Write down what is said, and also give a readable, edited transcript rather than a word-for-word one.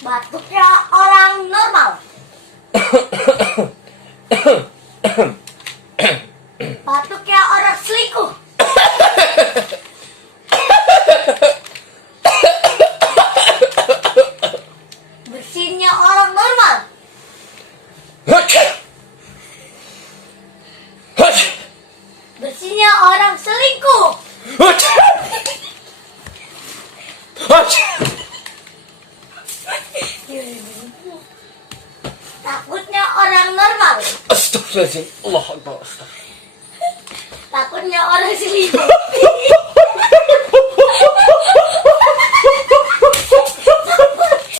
Batuknya orang normal. Batuknya orang selingkuh. Bersinnya orang normal. Bersinnya orang selingkuh. Takutnya orang normal. Astagfirullahaladzim. Allah Akbar. Takutnya orang selingkuh.